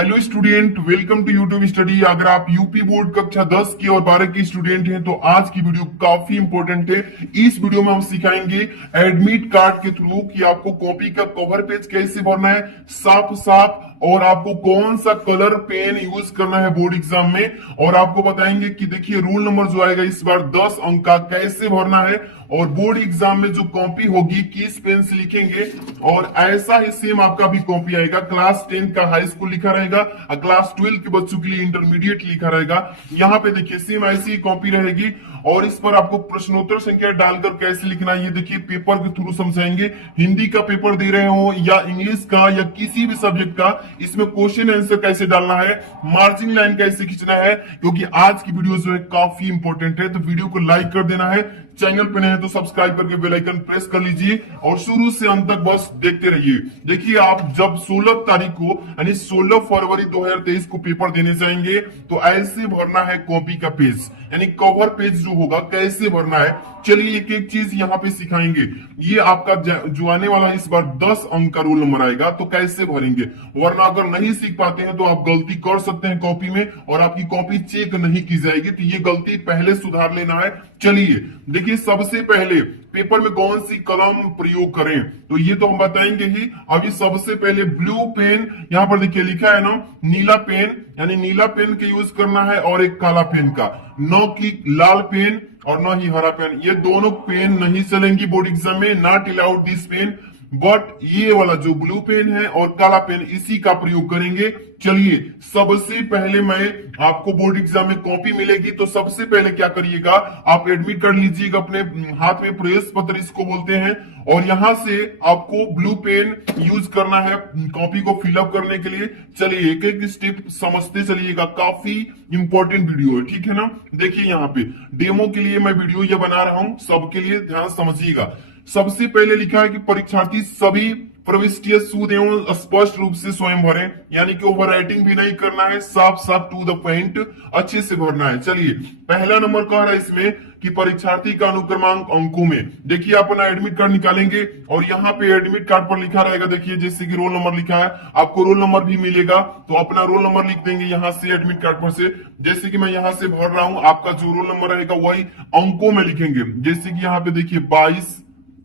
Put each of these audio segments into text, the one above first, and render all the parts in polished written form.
Hello student, welcome to YouTube study. अगर आप UP board कक्षा 10 की और 12 की स्टूडेंट हैं तो आज की वीडियो काफी इंपॉर्टेंट है। इस वीडियो में हम सिखाएंगे एडमिट कार्ड के थ्रू कि आपको कॉपी का कवर पेज कैसे भरना है साफ साफ, और आपको कौन सा कलर पेन यूज करना है बोर्ड एग्जाम में। और आपको बताएंगे कि देखिए रूल नंबर जो आएगा इस बार 10 अंक का कैसे भरना है, और बोर्ड एग्जाम में जो कॉपी होगी किस पेन से लिखेंगे। और ऐसा ही सेम आपका भी कॉपी आएगा, क्लास 10 का हाई स्कूल लिखा रहेगा और क्लास 12 के बच्चों के लिए इंटरमीडिएट लिखा रहेगा। यहाँ पे देखिए सेम ऐसी ही कॉपी रहेगी, और इस पर आपको प्रश्नोत्तर संख्या डालकर कैसे लिखना है ये देखिए पेपर के थ्रू समझाएंगे। हिंदी का पेपर दे रहे हो या इंग्लिश का या किसी भी सब्जेक्ट का, इसमें क्वेश्चन आंसर कैसे डालना है, मार्जिन लाइन कैसे खींचना है, क्योंकि आज की वीडियो जो है काफी इंपॉर्टेंट है। तो वीडियो को लाइक कर देना है, चैनल पे नए हैं तो सब्सक्राइब करके बेल आइकन प्रेस कर लीजिए और शुरू से अंत तक बस देखते रहिए। देखिए आप जब 16 तारीख को यानी 16 फरवरी 2023 को पेपर देने जाएंगे तो ऐसे भरना है कॉपी का पेज, यानी कवर पेज जो होगा कैसे भरना है। चलिए एक एक चीज यहाँ पे सिखाएंगे। ये आपका जो आने वाला इस बार 10 अंक का रूल नंबर आएगा तो कैसे भरेंगे, वरना अगर नहीं सीख पाते हैं तो आप गलती कर सकते हैं कॉपी में और आपकी कॉपी चेक नहीं की जाएगी, तो ये गलती पहले सुधार लेना है। चलिए देखिए सबसे पहले पेपर में कौन सी कलम प्रयोग करें तो ये तो हम बताएंगे ही। अभी सबसे पहले ब्लू पेन, यहाँ पर देखिए लिखा है ना नीला पेन, यानी नीला पेन का यूज करना है, और एक काला पेन का, न कि लाल पेन और न ही हरा पेन। ये दोनों पेन नहीं चलेंगी बोर्ड एग्जाम में, not allowed this pen. But ये वाला जो ब्लू पेन है और काला पेन इसी का प्रयोग करेंगे। चलिए सबसे पहले मैं आपको बोर्ड एग्जाम में कॉपी मिलेगी तो सबसे पहले क्या करिएगा, आप एडमिट कार्ड लीजिएगा अपने हाथ में, प्रवेश पत्र इसको बोलते हैं, और यहां से आपको ब्लू पेन यूज करना है कॉपी को फिलअप करने के लिए। चलिए एक एक स्टेप समझते चलिएगा, काफी इंपॉर्टेंट वीडियो है, ठीक है ना। देखिए यहाँ पे डेमो के लिए मैं वीडियो ये बना रहा हूं, सबके लिए ध्यान समझिएगा। सबसे पहले लिखा है कि परीक्षार्थी सभी प्रविष्टियां शुद्ध एवं स्पष्ट रूप से स्वयं भरें, यानी कि ओवर राइटिंग भी नहीं करना है, साफ साफ टू द पॉइंट अच्छे से भरना है। चलिए पहला नंबर कह रहा है इसमें कि परीक्षार्थी का अनुक्रमांक अंकों में। देखिए अपना एडमिट कार्ड निकालेंगे और यहाँ पे एडमिट कार्ड पर लिखा रहेगा, देखिए जैसे कि रोल नंबर लिखा है, आपको रोल नंबर भी मिलेगा तो अपना रोल नंबर लिख देंगे यहाँ से एडमिट कार्ड पर से। जैसे कि मैं यहाँ से भर रहा हूँ, आपका जो रोल नंबर रहेगा वही अंकों में लिखेंगे। जैसे कि यहाँ पे देखिए 22,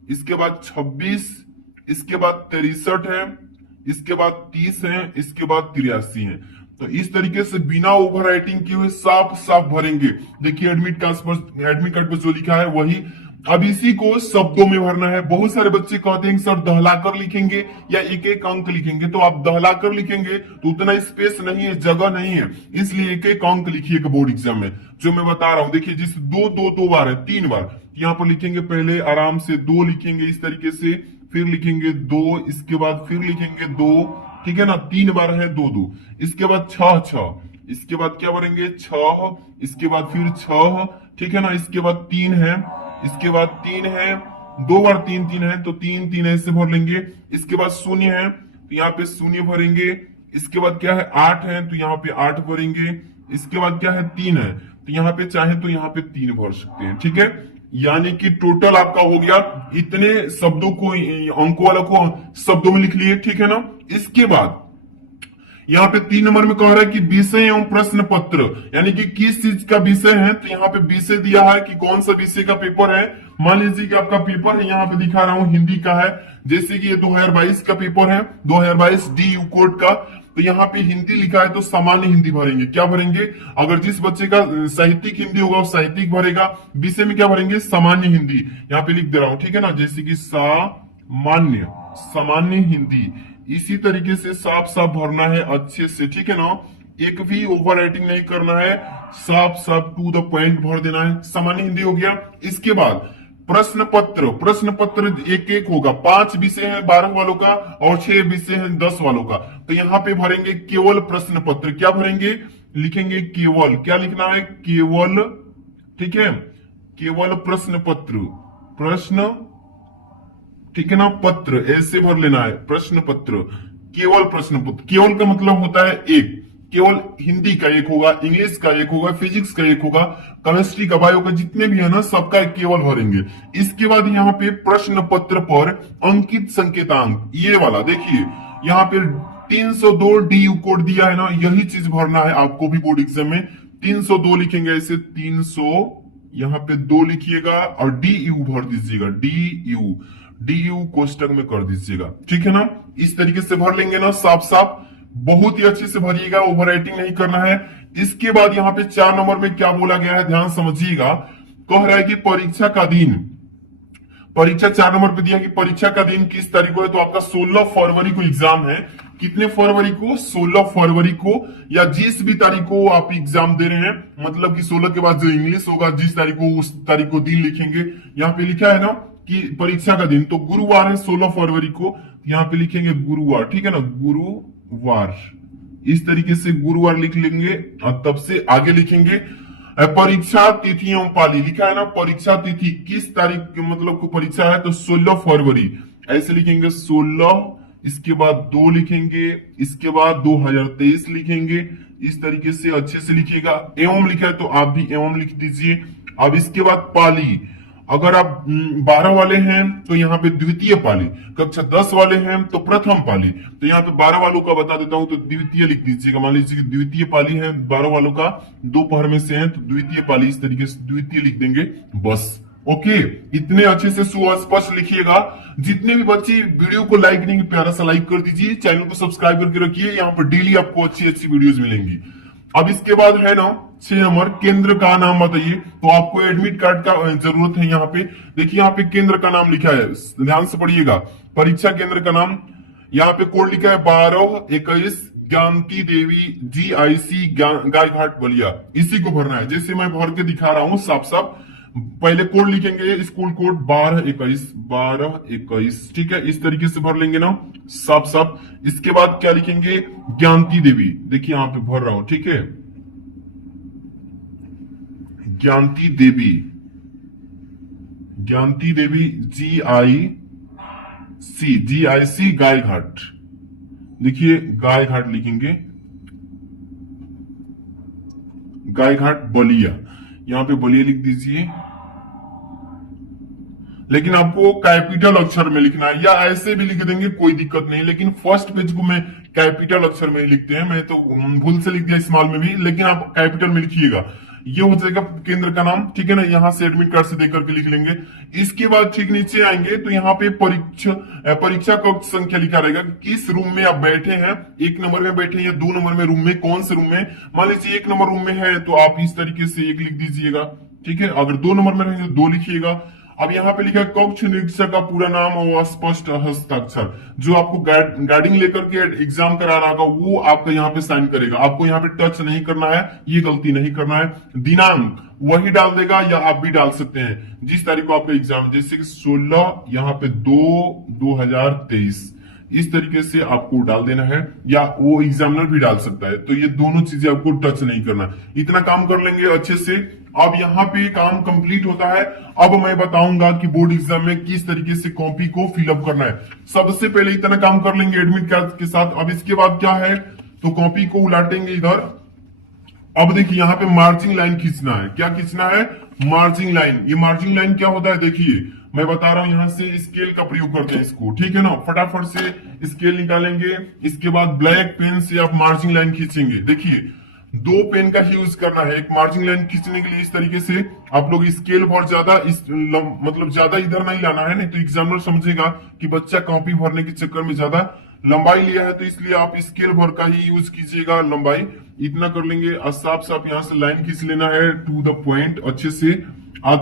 इसके बाद 26, इसके बाद 63 है, इसके बाद 30 है, इसके बाद 83 है। तो इस तरीके से बिना ओवर राइटिंग किए हुए साफ साफ भरेंगे। देखिए एडमिट कार्ड पर जो लिखा है वही। अब इसी को शब्दों में भरना है। बहुत सारे बच्चे कहते हैं सर दहलाकर लिखेंगे या एक एक अंक लिखेंगे, तो आप दहलाकर लिखेंगे तो उतना स्पेस नहीं है, जगह नहीं है, इसलिए एक एक अंक लिखिएगा बोर्ड एग्जाम में जो मैं बता रहा हूं। देखिए जिस दो बार है 3 बार, यहाँ पर लिखेंगे पहले आराम से 2 लिखेंगे इस तरीके से, फिर लिखेंगे 2, इसके बाद फिर लिखेंगे 2, ठीक है ना, 3 बार है 2, इसके बाद 6, इसके बाद क्या भरेंगे 6, इसके बाद फिर 6, ठीक है ना, इसके बाद 3 है, इसके बाद 3 है, 2 बार 3 है तो 3 ऐसे भर लेंगे। इसके बाद 0 है तो यहाँ पे 0 भरेंगे। इसके बाद क्या है 8 है तो यहाँ पे 8 भरेंगे। इसके बाद क्या है 3 है तो यहाँ पे चाहे तो यहाँ पे 3 भर सकते हैं, ठीक है। यानी कि टोटल आपका हो गया इतने शब्दों को, अंकों वाला को शब्दों में लिख लिए, ठीक है ना। इसके बाद यहाँ पे 3 नंबर में कह रहा है कि विषय एवं प्रश्न पत्र, यानी कि किस चीज का विषय है, तो यहाँ पे विषय दिया है कि कौन सा विषय का पेपर है। मान लीजिए कि आपका पेपर है, यहाँ पे दिखा रहा हूँ हिंदी का है, जैसे कि ये 2022 का पेपर है, 2022 DU कोड का, तो यहाँ पे हिंदी लिखा है तो सामान्य हिंदी भरेंगे। क्या भरेंगे, अगर जिस बच्चे का साहित्यिक हिंदी होगा वो साहित्यिक भरेगा, विषय में क्या भरेंगे सामान्य हिंदी, यहाँ पे लिख दे रहा हूँ, ठीक है ना, जैसे कि सामान्य हिंदी। इसी तरीके से साफ साफ भरना है अच्छे से, ठीक है ना, एक भी ओवर राइटिंग नहीं करना है, साफ साफ टू द पॉइंट भर देना है। सामान्य हिंदी हो गया। इसके बाद प्रश्न पत्र एक एक होगा, 5 विषय है 12 वालों का और 6 विषय है 10 वालों का, तो यहाँ पे भरेंगे केवल प्रश्न पत्र। क्या भरेंगे, लिखेंगे केवल, क्या लिखना है केवल, ठीक है, केवल प्रश्न पत्र, ठीक है ना, पत्र ऐसे भर लेना है, प्रश्न पत्र, केवल प्रश्न पत्र। केवल का मतलब होता है एक, केवल हिंदी का एक होगा, इंग्लिश का एक होगा, फिजिक्स का एक होगा, केमिस्ट्री का, बायो का, जितने भी है ना सबका केवल भरेंगे। इसके बाद यहाँ पे प्रश्न पत्र पर अंकित संकेतांक, ये वाला देखिए यहाँ पे 302 डी यू कोड दिया है ना, यही चीज भरना है आपको भी बोर्ड एग्जाम में। 302 लिखेंगे ऐसे, 300 यहाँ पे 2 लिखिएगा और डी यू भर दीजिएगा, डी यू कोष्टक में कर दीजिएगा, ठीक है ना। इस तरीके से भर लेंगे ना साफ साफ, बहुत ही अच्छे से भरिएगा, ओवर राइटिंग नहीं करना है। इसके बाद यहाँ पे 4 नंबर में क्या बोला गया है, ध्यान समझिएगा। कह रहा है कि परीक्षा का दिन, परीक्षा 4 नंबर पे दिया कि परीक्षा का दिन किस तारीख को है, तो आपका 16 फरवरी को एग्जाम है। कितने फरवरी को, 16 फरवरी को, या जिस भी तारीख को आप एग्जाम दे रहे हैं, मतलब कि 16 के बाद जो इंग्लिश होगा, जिस तारीख को उस तारीख को दिन लिखेंगे। यहाँ पे लिखा है ना कि परीक्षा का दिन, तो गुरुवार है 16 फरवरी को, यहाँ पे लिखेंगे गुरुवार, ठीक है ना, गुरुवार। इस तरीके से गुरुवार लिख लेंगे और तब से आगे लिखेंगे परीक्षा तिथि एवं पाली। लिखा है ना परीक्षा तिथि किस तारीख मतलब को परीक्षा है, तो 16 फरवरी, ऐसे लिखेंगे 16, इसके बाद 2 लिखेंगे, इसके बाद 2023 लिखेंगे। इस तरीके से अच्छे से लिखिएगा। एवं लिखा है तो आप भी एवं लिख दीजिए। अब इसके बाद पाली, अगर आप 12 वाले हैं तो यहाँ पे द्वितीय पाली, कक्षा 10 वाले हैं तो प्रथम पाली। तो यहाँ पे 12 वालों का बता देता हूं, तो द्वितीय लिख दीजिएगा। मान लीजिए कि द्वितीय पाली है 12 वालों का, दोपहर में से है तो द्वितीय पाली, इस तरीके से द्वितीय लिख देंगे बस। ओके, इतने अच्छे से सुस्पष्ट लिखिएगा। जितने भी बच्चे वीडियो को लाइक नहीं, प्यारा सा लाइक कर दीजिए, चैनल को सब्सक्राइब करके रखिए, यहाँ पर डेली आपको अच्छी अच्छी वीडियोस मिलेंगी। अब इसके बाद है ना 6 नंबर, केंद्र का नाम बताइए। तो आपको एडमिट कार्ड का जरूरत है। यहाँ पे देखिए, यहाँ पे केंद्र का नाम लिखा है, ध्यान से पढ़िएगा। परीक्षा केंद्र का नाम, यहाँ पे कोड लिखा है 1221 ज्ञानती देवी GIC गायघाट बलिया, इसी को भरना है। जैसे मैं भर के दिखा रहा हूँ साफ साफ। पहले कोड लिखेंगे, स्कूल कोड 1221, ठीक है, इस तरीके से भर लेंगे ना साफ साफ। इसके बाद क्या लिखेंगे, ज्ञानती देवी, देखिए यहाँ पे भर रहा हूं, ठीक है, ज्ञानती देवी GIC गायघाट, देखिए गायघाट लिखेंगे, गायघाट बलिया, यहाँ पे बलिया लिख दीजिए। लेकिन आपको कैपिटल अक्षर में लिखना है, या ऐसे भी लिख देंगे कोई दिक्कत नहीं, लेकिन फर्स्ट पेज को मैं कैपिटल अक्षर में ही लिखते हैं। मैं तो भूल से लिख दिया स्मॉल में भी, लेकिन आप कैपिटल में लिखिएगा। ये हो जाएगा केंद्र का नाम, ठीक है ना। यहाँ से एडमिट कार्ड से देकर के लिख लेंगे। इसके बाद ठीक नीचे आएंगे तो यहाँ पे परीक्षा कक्ष संख्या लिखा रहेगा, किस रूम में आप बैठे हैं, 1 नंबर में बैठे हैं या 2 नंबर में रूम में, कौन से रूम में। मान लीजिए 1 नंबर रूम में है तो आप इस तरीके से 1 लिख दीजिएगा, ठीक है। अगर 2 नंबर में रहेंगे 2 लिखिएगा। अब यहाँ पे लिखा है कक्ष निरीक्षक का पूरा नाम और स्पष्ट हस्ताक्षर, जो आपको गाइडिंग लेकर के एग्जाम करा रहा होगा वो आपका यहाँ पे साइन करेगा। आपको यहाँ पे टच नहीं करना है, ये गलती नहीं करना है। दिनांक वही डाल देगा या आप भी डाल सकते हैं जिस तारीख को आपका एग्जाम, जैसे कि 16 यहाँ पे 2/2023, इस तरीके से आपको डाल देना है, या वो एग्जामिनर भी डाल सकता है। तो ये दोनों चीजें आपको टच नहीं करना। इतना काम कर लेंगे अच्छे से। अब यहाँ पे काम कंप्लीट होता है। अब मैं बताऊंगा कि बोर्ड एग्जाम में किस तरीके से कॉपी को फिलअप करना है। सबसे पहले इतना काम कर लेंगे एडमिट कार्ड के साथ। अब इसके बाद क्या है, तो कॉपी को उलाटेंगे इधर। अब देखिए यहाँ पे मार्जिंग लाइन खींचना है। क्या खींचना है, मार्जिंग लाइन। ये मार्जिंग लाइन क्या होता है, देखिए मैं बता रहा हूं, यहाँ से स्केल का प्रयोग करते हैं इसको, ठीक है ना। फटाफट से स्केल निकालेंगे। इसके बाद ब्लैक पेन से आप मार्जिंग लाइन खींचेंगे। देखिए 2 पेन का यूज करना है एक मार्जिंग लाइन खींचने के लिए। इस तरीके से आप लोग स्केल बहुत ज्यादा मतलब ज्यादा इधर नहीं लाना है, नहीं तो एग्जामिनर समझेगा कि बच्चा कॉपी भरने के चक्कर में ज्यादा लंबाई लिया है। तो इसलिए आप स्केल भर का ही यूज कीजिएगा लंबाई। इतना कर लेंगे और साफ साफ यहाँ से लाइन खींच लेना है टू द पॉइंट अच्छे से।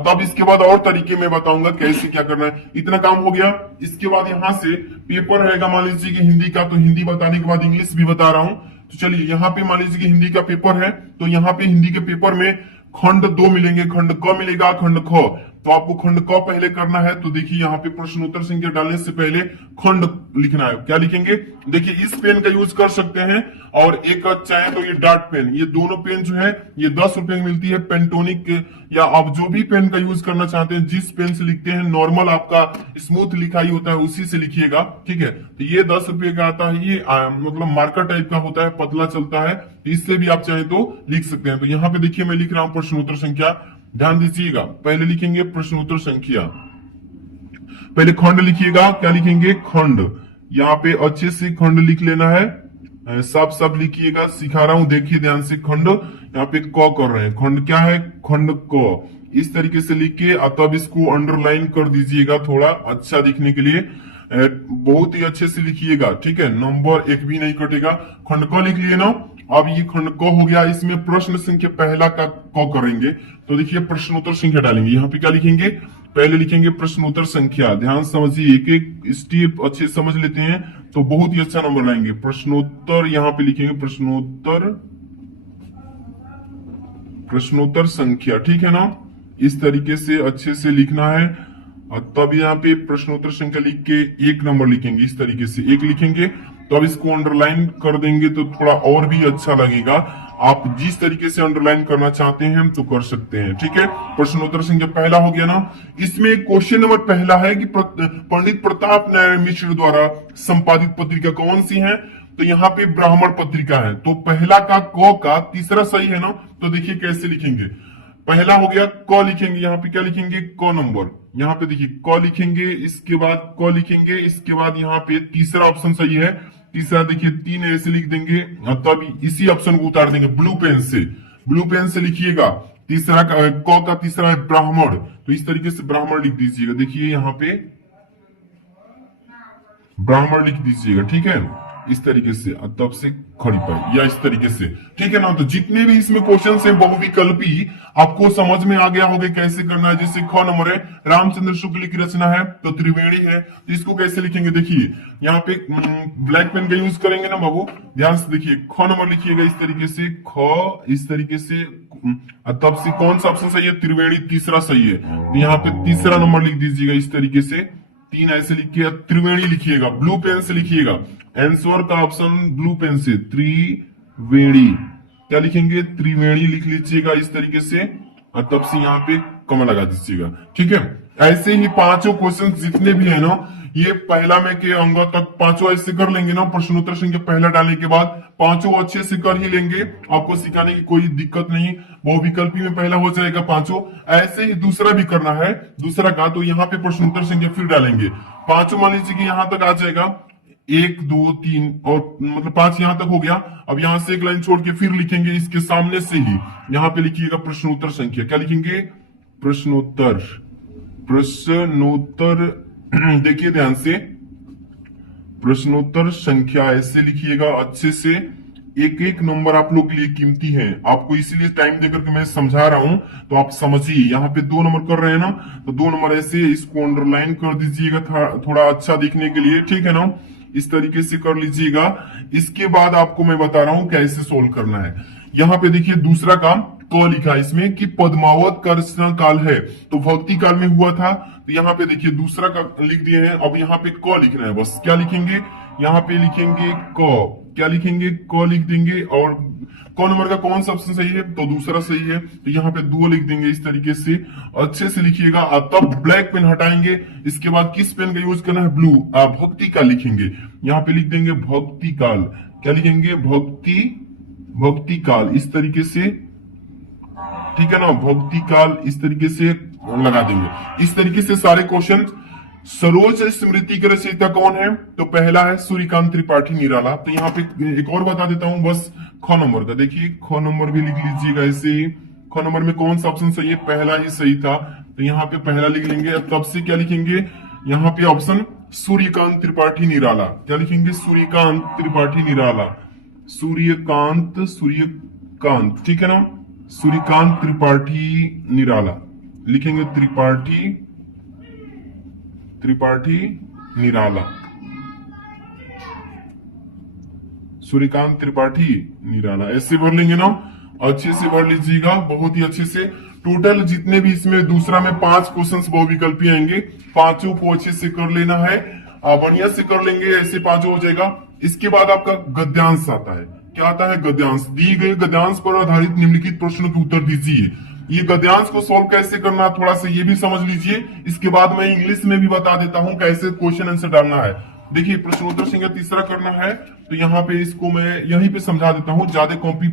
तब इसके बाद और तरीके में बताऊंगा कैसे क्या करना है। इतना काम हो गया। इसके बाद यहाँ से पेपर रहेगा, मान लीजिए कि हिंदी का, तो हिंदी बताने के बाद इंग्लिश भी बता रहा हूं। तो चलिए यहाँ पे मान लीजिए कि हिंदी का पेपर है, तो यहाँ पे हिंदी के पेपर में खंड 2 मिलेंगे, खंड क मिलेगा, खंड ख। तो आपको खंड क पहले करना है। तो देखिए यहाँ पे प्रश्नोत्तर संख्या डालने से पहले खंड लिखना है। क्या लिखेंगे, देखिए इस पेन का यूज कर सकते हैं, और एक चाहे तो ये डार्ट पेन, ये दोनों पेन जो है ये 10 रुपए की मिलती है। पेंटोनिक या आप जो भी पेन का यूज करना चाहते हैं, जिस पेन से लिखते हैं नॉर्मल आपका स्मूथ लिखाई होता है उसी से लिखिएगा, ठीक है। तो ये 10 रुपए का आता है। ये मतलब मार्कर टाइप का होता है, पतला चलता है, इससे भी आप चाहे तो लिख सकते हैं। तो यहाँ पे देखिए मैं लिख रहा हूं प्रश्नोत्तर संख्या, ध्यान दीजिएगा। पहले लिखेंगे प्रश्नोत्तर संख्या, पहले खंड लिखिएगा। क्या लिखेंगे, खंड। यहाँ पे अच्छे से खंड लिख लेना है। साफ साफ लिखिएगा, सिखा रहा हूं, देखिए ध्यान से। खंड यहाँ पे क कर रहे हैं, खंड क्या है, खंड क। इस तरीके से लिख के तब इसको अंडरलाइन कर दीजिएगा थोड़ा अच्छा दिखने के लिए। बहुत ही अच्छे से लिखिएगा, ठीक है, नंबर एक भी नहीं कटेगा। खंड क लिख लिए ना। अब ये खंड क हो गया, इसमें प्रश्न संख्या पहला का क करेंगे। तो देखिए प्रश्नोत्तर संख्या डालेंगे, यहाँ पे क्या लिखेंगे, पहले लिखेंगे प्रश्नोत्तर संख्या। ध्यान समझिए, एक एक स्टेप अच्छे समझ लेते हैं तो बहुत ही अच्छा नंबर लाएंगे। प्रश्नोत्तर यहाँ पे लिखेंगे, प्रश्नोत्तर, प्रश्नोत्तर संख्या, ठीक है ना। इस तरीके से अच्छे से लिखना है। और तब यहाँ पे प्रश्नोत्तर संख्या लिख के एक नंबर लिखेंगे, इस तरीके से एक लिखेंगे। तो अब इसको अंडरलाइन कर देंगे तो थोड़ा और भी अच्छा लगेगा। आप जिस तरीके से अंडरलाइन करना चाहते हैं तो कर सकते हैं, ठीक है। प्रश्नोत्तर संख्या पहला हो गया ना। इसमें क्वेश्चन नंबर पहला है कि पंडित प्रताप नारायण मिश्र द्वारा संपादित पत्रिका कौन सी है। तो यहाँ पे ब्राह्मण पत्रिका है। तो पहला का क का तीसरा सही है ना। तो देखिए कैसे लिखेंगे, पहला हो गया, क लिखेंगे, यहाँ पे क्या लिखेंगे, क नंबर। यहाँ पे देखिए क लिखेंगे, इसके बाद क लिखेंगे, इसके बाद यहाँ पे तीसरा ऑप्शन सही है। तीसरा देखिए 3 ऐसे लिख देंगे, तब इसी ऑप्शन को उतार देंगे ब्लू पेन से। ब्लू पेन से लिखिएगा। तीसरा क का तीसरा है ब्राह्मण, तो इस तरीके से ब्राह्मण लिख दीजिएगा। देखिए यहाँ पे ब्राह्मण लिख दीजिएगा, ठीक है, इस तरीके से। तब से खड़ी पर या इस तरीके से, ठीक है ना। तो जितने भी इसमें क्वेश्चन है बहुविकल्पी, आपको समझ में आ गया होगा कैसे करना है। जैसे ख नंबर है, रामचंद्र शुक्ल की रचना है, तो त्रिवेणी है, तो इसको कैसे लिखेंगे, देखिए यहाँ पे ब्लैक पेन का यूज करेंगे ना बाबू, ध्यान से देखिए। ख नंबर लिखिएगा इस तरीके से, ख इस तरीके से। तब से कौन सा ऑप्शन सही है, त्रिवेणी तीसरा सही है। तो यहाँ पे तीसरा नंबर लिख दीजिएगा इस तरीके से। 3 ऐसे लिखिएगा, त्रिवेणी लिखिएगा, ब्लू पेन से लिखिएगा। आंसर का ऑप्शन ब्लू पेन से, त्रिवेणी, क्या लिखेंगे, त्रिवेणी लिख लीजिएगा इस तरीके से। और तब से यहाँ पे कॉमा लगा दीजिएगा, ठीक है। ऐसे ही पांचों क्वेश्चन जितने भी है ना, ये पहला में के अंक तक पांचों ऐसे कर लेंगे ना। प्रश्नोत्तर संख्या पहला डालने के बाद पांचों अच्छे से कर ही लेंगे, आपको सिखाने की कोई दिक्कत नहीं। बहुविकल्पी में पहला हो जाएगा पांचों। ऐसे ही दूसरा भी करना है, दूसरा का तो यहाँ पे प्रश्नोत्तर संख्या फिर डालेंगे। पांचों मान लीजिए कि यहाँ तक आ जाएगा, 1 2 3 और मतलब 5 यहाँ तक हो गया। अब यहाँ से एक लाइन छोड़ के फिर लिखेंगे इसके सामने से ही, यहाँ पे लिखिएगा प्रश्नोत्तर संख्या। क्या लिखेंगे, प्रश्नोत्तर, प्रश्नोत्तर देखिए ध्यान से, प्रश्नोत्तर संख्या ऐसे लिखिएगा अच्छे से। एक एक नंबर आप लोग के लिए कीमती है, आपको इसीलिए टाइम देकर के मैं समझा रहा हूं, तो आप समझिए। यहाँ पे 2 नंबर कर रहे हैं ना, तो 2 नंबर ऐसे इसको अंडरलाइन कर दीजिएगा थोड़ा अच्छा दिखने के लिए, ठीक है ना। इस तरीके से कर लीजिएगा। इसके बाद आपको मैं बता रहा हूं कैसे सोल्व करना है। यहाँ पे देखिए दूसरा काम क लिखा है इसमें कि पद्मावत का रचना काल है, तो भक्ति काल में हुआ था। तो यहाँ पे देखिए दूसरा का लिख दिए हैं। अब यहाँ पे क लिखना है, बस क्या लिखेंगे, यहाँ पे लिखेंगे क, क्या लिखेंगे, क लिख देंगे। और क नंबर का कौन सा ऑप्शन सही है, तो दूसरा सही है, तो यहाँ पे 2 लिख देंगे इस तरीके से। अच्छे से लिखिएगा। तब ब्लैक पेन हटाएंगे, इसके बाद किस पेन का यूज करना है, ब्लू, भक्ति काल लिखेंगे। यहाँ पे लिख देंगे भक्ति काल, क्या लिखेंगे, भक्ति, भक्ति काल, इस तरीके से, ठीक है ना, भक्ति काल इस तरीके से लगा देंगे। इस तरीके से सारे क्वेश्चन। सरोज स्मृति के रचयिता कौन है, तो पहला है सूर्यकांत त्रिपाठी निराला। तो यहाँ पे एक और बता देता हूं बस, ख नंबर का देखिए, ख नंबर भी लिख लीजिएगा ऐसे ही। ख नंबर में कौन सा ऑप्शन सही है, पहला ही सही था, तो यहाँ पे पहला लिख लेंगे। तब से क्या लिखेंगे, यहाँ पे ऑप्शन सूर्यकांत त्रिपाठी निराला, क्या लिखेंगे, सूर्यकांत त्रिपाठी निराला, सूर्यकांत, सूर्यकांत, ठीक है ना, सूर्यकांत त्रिपाठी निराला लिखेंगे, त्रिपाठी, त्रिपाठी निराला, सूर्यकांत त्रिपाठी निराला, ऐसे भर लेंगे ना। अच्छे से भर लीजिएगा, बहुत ही अच्छे से। टोटल जितने भी इसमें दूसरा में 5 क्वेश्चंस बहुविकल्पी आएंगे, पांचों को अच्छे से कर लेना है। बढ़िया से कर लेंगे, ऐसे पांचों हो जाएगा। इसके बाद आपका गद्यांश आता है। क्या आता है, गद्यांश। दिए गए गद्यांश पर आधारित निम्नलिखित प्रश्नों के उत्तर दीजिए। ये गद्यांश को सॉल्व कैसे करना है, थोड़ा सा ये भी समझ लीजिए। इसके बाद मैं इंग्लिश में भी बता देता हूं कैसे क्वेश्चन आंसर डालना है। देखिए प्रश्नोत्तर संख्या तीसरा करना है, तो यहाँ पे इसको मैं यहीं पे समझा देता हूँ, ज्यादा कॉपी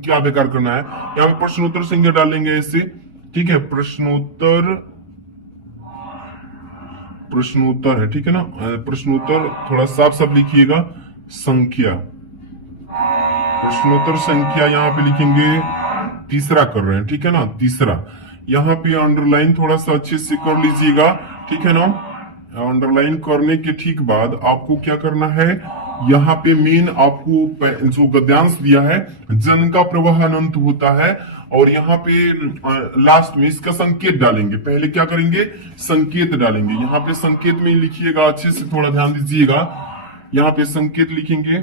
क्या बेकार करना है। यहाँ पे प्रश्नोत्तर संख्या डालेंगे ऐसे, ठीक है, प्रश्नोत्तर, प्रश्नोत्तर है, ठीक है ना। प्रश्नोत्तर थोड़ा साफ साफ लिखिएगा, संख्या, प्रश्नोत्तर संख्या यहाँ पे लिखेंगे तीसरा कर रहे हैं, ठीक है ना, तीसरा। यहाँ पे अंडरलाइन थोड़ा सा अच्छे से कर लीजिएगा, ठीक है ना। अंडरलाइन करने के ठीक बाद आपको क्या करना है, यहाँ पे मेन आपको जो गद्यांश दिया है, जन का प्रवाह अनंत होता है, और यहाँ पे लास्ट में इसका संकेत डालेंगे। पहले क्या करेंगे, संकेत डालेंगे। यहाँ पे संकेत में लिखिएगा, अच्छे से थोड़ा ध्यान दीजिएगा। यहाँ पे संकेत लिखेंगे,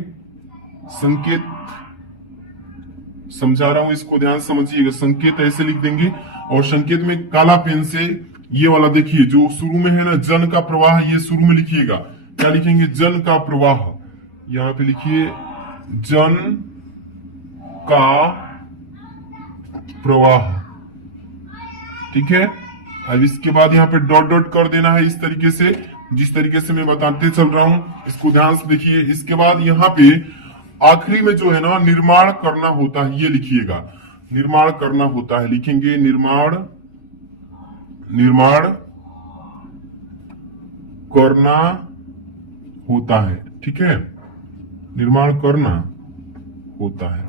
संकेत समझा रहा हूं, इसको ध्यान समझिएगा। संकेत ऐसे लिख देंगे, और संकेत में काला पेन से ये वाला देखिए जो शुरू में है ना, जन का प्रवाह, ये शुरू में लिखिएगा। क्या लिखेंगे, जन का प्रवाह। यहाँ पे लिखिए जन का प्रवाह, ठीक है। अब इसके बाद यहाँ पे डॉट डॉट कर देना है, इस तरीके से, जिस तरीके से मैं बताते चल रहा हूं, इसको ध्यान से देखिए। इसके बाद यहाँ पे आखिरी में जो है ना, निर्माण करना होता है, ये लिखिएगा, निर्माण करना होता है, लिखेंगे निर्माण, निर्माण करना होता है, ठीक है, निर्माण करना होता है।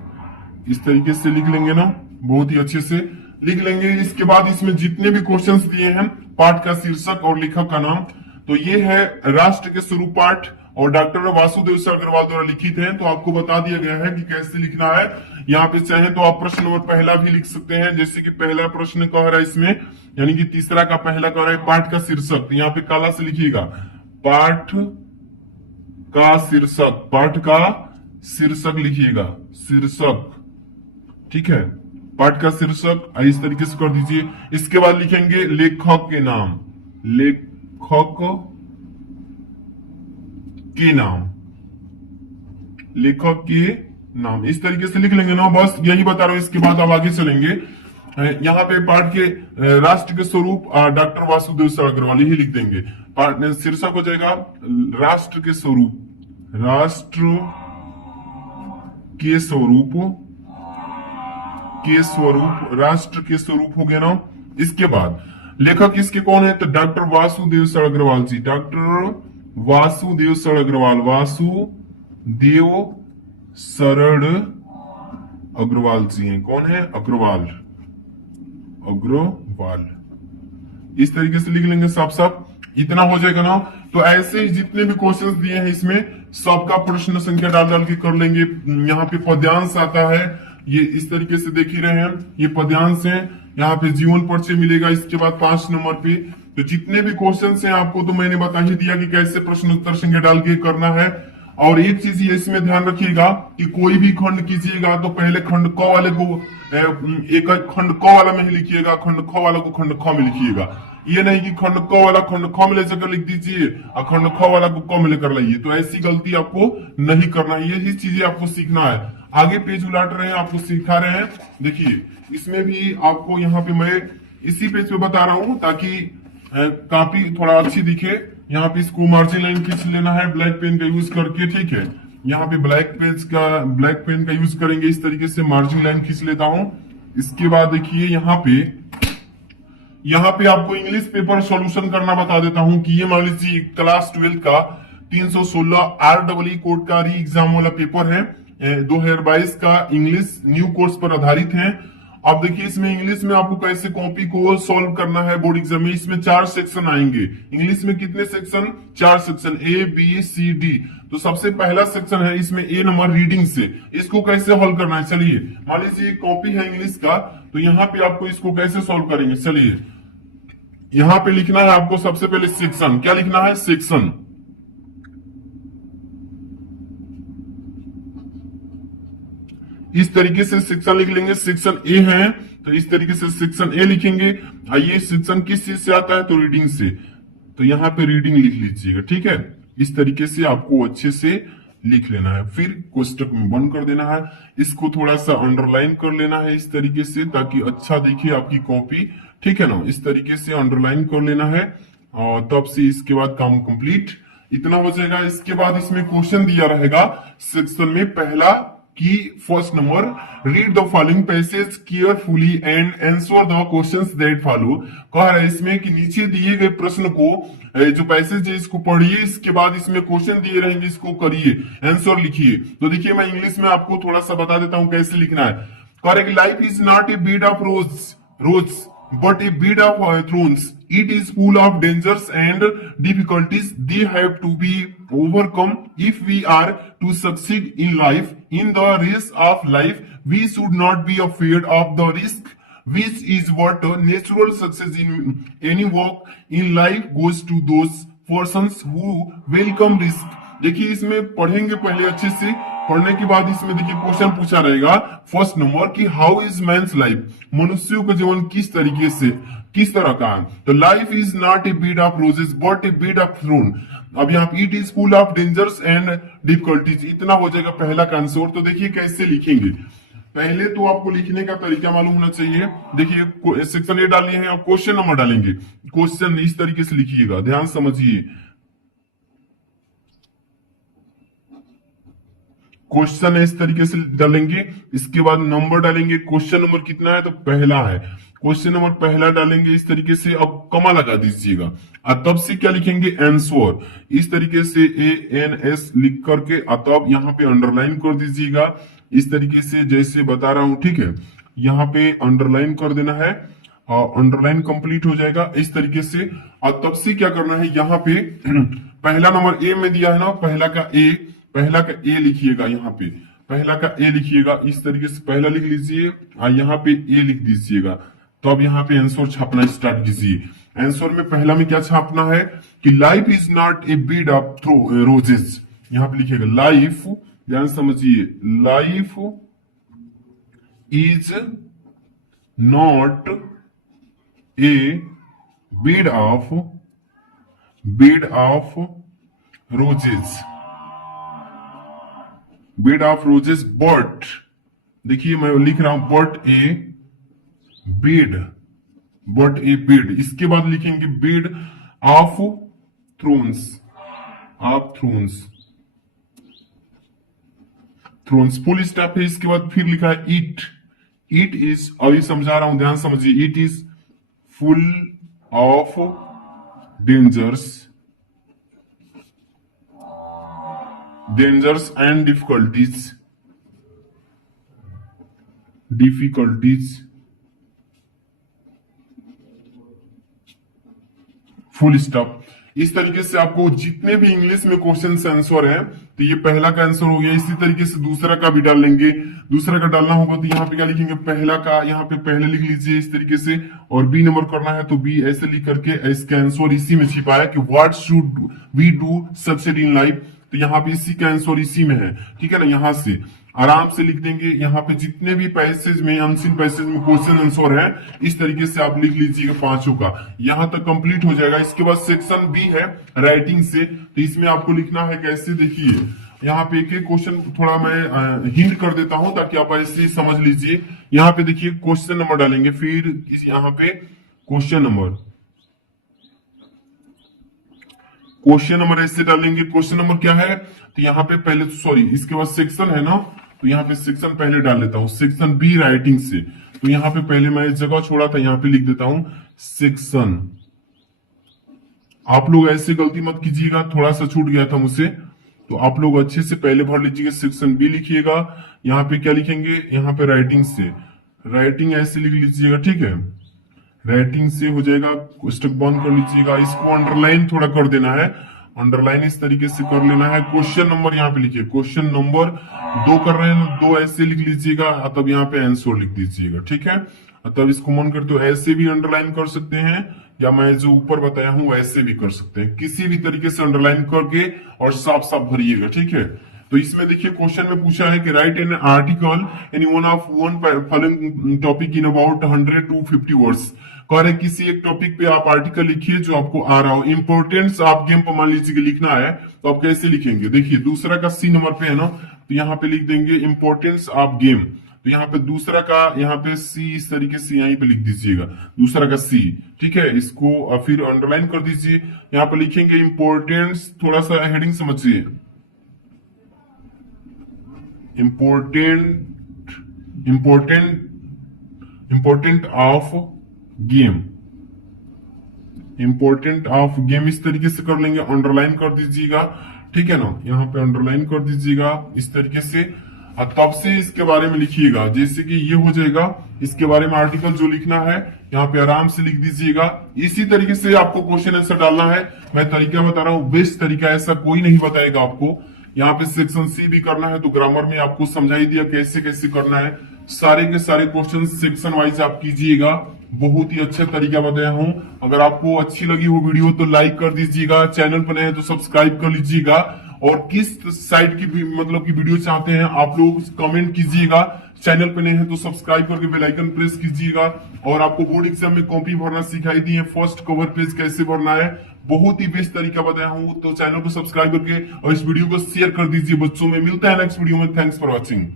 इस तरीके से लिख लेंगे ना, बहुत ही अच्छे से लिख लेंगे। इसके बाद इसमें जितने भी क्वेश्चंस दिए हैं, पाठ का शीर्षक और लेखक का नाम, तो ये है राष्ट्र के स्वरूप पाठ, और डॉक्टर वासुदेव अग्रवाल द्वारा लिखित है। तो आपको बता दिया गया है कि कैसे लिखना है। यहाँ पे चाहे तो आप प्रश्न नंबर पहला भी लिख सकते हैं, जैसे कि पहला प्रश्न कह रहा है इसमें, यानी कि तीसरा का पहला कह रहा है पाठ का शीर्षक, तो यहाँ पे काला से लिखिएगा पाठ का शीर्षक, पाठ का शीर्षक लिखिएगा, शीर्षक, ठीक है, पाठ का शीर्षक इस तरीके से कर दीजिए। इसके बाद लिखेंगे लेखक के नाम, लेखक के नाम, लेखक के नाम, इस तरीके से लिख लेंगे ना, बस यही बता रहा हूं। इसके बाद आप आगे चलेंगे, यहाँ पे पाठ के राष्ट्र के स्वरूप डॉक्टर वासुदेव अग्रवाल ही लिख देंगे। पाठ शीर्षक हो जाएगा राष्ट्र के स्वरूप, राष्ट्र के स्वरूप, के स्वरूप, राष्ट्र के स्वरूप हो गया ना। इसके बाद लेखक इसके कौन है, तो डॉक्टर वासुदेव अग्रवाल जी, डॉक्टर वासुदेव अग्रवाल, वासुदेव शरण अग्रवाल जी हैं। कौन है, अग्रवाल, अग्रवाल, इस तरीके से लिख लेंगे साफ साफ, इतना हो जाएगा ना। तो ऐसे ही जितने भी क्वेश्चंस दिए हैं इसमें सबका प्रश्न संख्या डाल डाल के कर लेंगे। यहाँ पे पद्यांश आता है, ये इस तरीके से देख ही रहे हैं, ये पद्यांश है। यहाँ पे जीवन परिचय मिलेगा, इसके बाद 5 नंबर पे। तो जितने भी क्वेश्चंस हैं आपको तो मैंने बता ही दिया कि कैसे प्रश्न उत्तर संख्या डाल के करना है। और एक चीज ये इसमें ध्यान रखिएगा कि कोई भी खंड कीजिएगा तो पहले खंड क वाले को एक खंड क वाला में ही लिखिएगा, खंड ख वाला को खंड ख में लिखिएगा। ये नहीं कि खंड क वाला खंड ख में ले जाकर लिख दीजिए और खंड ख वाला को क में लेकर लाइए, तो ऐसी गलती आपको नहीं करना है। यही चीजें आपको सीखना है। आगे पेज उलाट रहे हैं, आपको सिखा रहे हैं। देखिए इसमें भी आपको यहाँ पे मैं इसी पेज पे बता रहा हूँ ताकि कॉपी थोड़ा अच्छी दिखे। यहाँ पे इसको मार्जिन लाइन खींच लेना है ब्लैक पेन का यूज करके, ठीक है। यहाँ पे ब्लैक पेन का यूज करेंगे, इस तरीके से मार्जिन लाइन खींच लेता हूँ। इसके बाद देखिए यहाँ पे आपको इंग्लिश पेपर सॉल्यूशन करना बता देता हूँ कि ये मान लीजिए क्लास 12 का 316 REE कोड का री एग्जाम वाला पेपर है, 2022 का इंग्लिश न्यू कोर्स पर आधारित है। अब देखिए इसमें इंग्लिश में आपको कैसे कॉपी को सॉल्व करना है बोर्ड एग्जाम में। इसमें 4 सेक्शन आएंगे। इंग्लिश में कितने सेक्शन, 4 सेक्शन, ABCD। तो सबसे पहला सेक्शन है इसमें A नंबर रीडिंग से, इसको कैसे हल करना है। चलिए मान लीजिए कॉपी है इंग्लिश का, तो यहाँ पे आपको इसको कैसे सॉल्व करेंगे। चलिए यहाँ पे लिखना है आपको सबसे पहले सेक्शन, क्या लिखना है, सेक्शन। इस तरीके से सेक्शन लिख लेंगे। सेक्शन ए है तो इस तरीके से सेक्शन ए लिखेंगे। ये सेक्शन किस चीज से आता है, तो रीडिंग से, तो यहाँ पे रीडिंग लिख लीजिएगा, ठीक है। इस तरीके से आपको अच्छे से लिख लेना है, फिर कोष्टक में बंद कर देना है। इसको थोड़ा सा अंडरलाइन कर लेना है इस तरीके से, ताकि अच्छा दिखे आपकी कॉपी, ठीक है ना। इस तरीके से अंडरलाइन कर लेना है और तब से इसके बाद काम कंप्लीट, इतना हो जाएगा। इसके बाद इसमें क्वेश्चन दिया रहेगा सेक्शन में, पहला कि first number, read the following passage carefully and answer the questions that follow. कह रहा है इसमें कि नीचे दिए गए प्रश्न को, जो पैसेज है इसको पढ़िए, इसके बाद इसमें क्वेश्चन दिए रहेंगे, इसको करिए, आंसर लिखिए। तो देखिए मैं इंग्लिश में आपको थोड़ा सा बता देता हूं कैसे लिखना है। Correct, life is not a bed of rose but a bed of thrones. It is full of dangers and difficulties. They have to be overcome if we are to succeed in life. In the race of life, we should not be afraid of the risk, which is what natural success in any walk in life goes to those persons who welcome risk. देखिए इसमें पढ़ेंगे पहले अच्छे से, पढ़ने के बाद इसमें देखिए क्वेश्चन पूछा रहेगा फर्स्ट नंबर कि हाउ इज मैंस लाइफ, मनुष्यों का जीवन किस तरीके से, किस तरह का है। तो life is not a bed of roses but a bed of thorn. अब यहाँ it is full of dangers and difficulties, इतना हो जाएगा पहला का आंसर। तो देखिए कैसे लिखेंगे, पहले तो आपको लिखने का तरीका मालूम होना चाहिए। देखिए सेक्शन ए डालिए हैं, अब क्वेश्चन नंबर डालेंगे। क्वेश्चन इस तरीके से लिखिएगा, ध्यान समझिए। क्वेश्चन इस तरीके से डालेंगे, इसके बाद नंबर डालेंगे। क्वेश्चन नंबर कितना है, तो पहला है, क्वेश्चन नंबर पहला डालेंगे इस तरीके से। अब कमा लगा दीजिएगा और तब से क्या लिखेंगे, आंसर, इस तरीके से ANS लिख करके, तब यहाँ पे अंडरलाइन कर दीजिएगा इस तरीके से जैसे बता रहा हूं, ठीक है। यहाँ पे अंडरलाइन कर देना है और अंडरलाइन कंप्लीट हो जाएगा इस तरीके से। और तब से क्या करना है, यहाँ पे पहला नंबर ए में दिया है ना, पहला का ए लिखिएगा, यहाँ पे पहला का ए लिखिएगा इस तरीके से, पहला लिख लीजिए और यहाँ पे ए लिख दीजिएगा। तो अब यहाँ पे आंसर छापना स्टार्ट कीजिए। आंसर में पहला में क्या छापना है कि life is not a bed of roses, यहाँ पे लिखिएगा लाइफ, ध्यान समझिए, life is not a bed of roses but, देखिए मैं लिख रहा हूं बट ए बेड, इसके बाद लिखेंगे bed of thrones full stop है। इसके बाद फिर लिखा है इट इज, अभी समझा रहा हूं, ध्यान समझिए, it is full of dangers and difficulties full stop. इस तरीके से आपको जितने भी इंग्लिश में क्वेश्चन आंसर है, तो ये पहला का आंसर हो गया। इसी तरीके से दूसरा का भी डाल लेंगे, दूसरा का डालना होगा तो यहाँ पे क्या लिखेंगे, पहला का यहाँ पे पहले लिख लीजिए इस तरीके से, और बी नंबर करना है तो बी ऐसे लिख करके, इसका आंसर इसी में छिपा है कि what should we do succeed in life, तो यहाँ पे इसी का आंसर इसी में है, ठीक है ना। यहाँ से आराम से लिख देंगे, यहाँ पे जितने भी पैसेज में, अनसीन पैसेज में क्वेश्चन आंसर है, इस तरीके से आप लिख लीजिएगा पांचों का, यहां तक कंप्लीट हो जाएगा। इसके बाद सेक्शन बी है राइटिंग से, तो इसमें आपको लिखना है कैसे, देखिए यहाँ पे एक एक क्वेश्चन थोड़ा मैं हिंट कर देता हूं ताकि आप ऐसे समझ लीजिए। यहाँ पे देखिए क्वेश्चन नंबर डालेंगे, फिर यहाँ पे क्वेश्चन नंबर ऐसे डालेंगे। क्वेश्चन नंबर क्या है, तो यहाँ पे पहले, सॉरी इसके बाद सेक्शन है ना, तो यहाँ पे सेक्शन पहले डाल लेता हूँ, सेक्शन बी राइटिंग से। तो यहाँ पे पहले मैं इस जगह छोड़ा था, यहाँ पे लिख देता हूँ सेक्शन। आप लोग ऐसे गलती मत कीजिएगा, थोड़ा सा छूट गया था मुझसे, तो आप लोग अच्छे से पहले भर लीजिएगा, सेक्शन बी लिखिएगा। यहाँ पे क्या लिखेंगे, यहाँ पे राइटिंग से, राइटिंग ऐसे लिख लीजिएगा, ठीक है। राइटिंग से हो जाएगा, पुस्तक बंद कर लीजिएगा, इसको अंडरलाइन थोड़ा कर देना है, अंडरलाइन इस तरीके से कर लेना है। क्वेश्चन नंबर यहाँ पे लिखिए, क्वेश्चन नंबर 2 कर रहे हैं, 2 ऐसे लिख लीजिएगा, तब यहाँ पे आंसर लिख दीजिएगा, ठीक है। तब इसको मन करते हो ऐसे भी अंडरलाइन कर सकते हैं, या मैं जो ऊपर बताया हूं वैसे भी कर सकते हैं, किसी भी तरीके से अंडरलाइन करके और साफ साफ भरिएगा, ठीक है। तो इसमें देखिए क्वेश्चन में पूछा है कि right an article in one following topic in about 100 to 50 words. कह रहे किसी एक टॉपिक पे आप आर्टिकल लिखिए जो आपको आ रहा हो। इंपोर्टेंस आप गेम पर मान लीजिए कि लिखना है, तो आप कैसे लिखेंगे, देखिए दूसरा का सी नंबर पे है ना, तो यहाँ पे लिख देंगे इंपोर्टेंस ऑफ गेम। तो यहाँ पे दूसरा का, यहाँ पे सी इस तरीके से यहीं पे लिख दीजिएगा, दूसरा का सी, ठीक है। इसको फिर अंडरलाइन कर दीजिए, यहाँ पे लिखेंगे इंपोर्टेंस, थोड़ा सा हेडिंग समझिए, important important of game, important of game इस तरीके से कर लेंगे, अंडरलाइन कर दीजिएगा, ठीक है ना, यहाँ पे अंडरलाइन कर दीजिएगा इस तरीके से। और तब से इसके बारे में लिखिएगा, जैसे कि ये हो जाएगा, इसके बारे में आर्टिकल जो लिखना है यहाँ पे आराम से लिख दीजिएगा। इसी तरीके से आपको क्वेश्चन आंसर डालना है। मैं तरीका बता रहा हूँ, बेस्ट तरीका, ऐसा कोई नहीं बताएगा आपको। यहाँ पे सेक्शन सी भी करना है तो ग्रामर में आपको समझाई दिया कैसे कैसे करना है। सारे के सारे क्वेश्चन सेक्शन वाइज आप कीजिएगा, बहुत ही अच्छा तरीका बताया हूँ। अगर आपको अच्छी लगी वो वीडियो तो लाइक कर दीजिएगा, चैनल पर नए हैं तो सब्सक्राइब कर लीजिएगा, और किस साइड की मतलब की वीडियो चाहते हैं आप लोग कमेंट कीजिएगा। चैनल पे नए हैं तो सब्सक्राइब करके बेल आइकन प्रेस कीजिएगा। और आपको बोर्ड एग्जाम में कॉपी भरना सिखाई दी है, फर्स्ट कवर पेज कैसे भरना है, बहुत ही बेस्ट तरीका बताया हूँ। तो चैनल को सब्सक्राइब करके और इस वीडियो को शेयर कर दीजिए बच्चों में। मिलता है नेक्स्ट वीडियो में, थैंक्स फॉर वॉचिंग।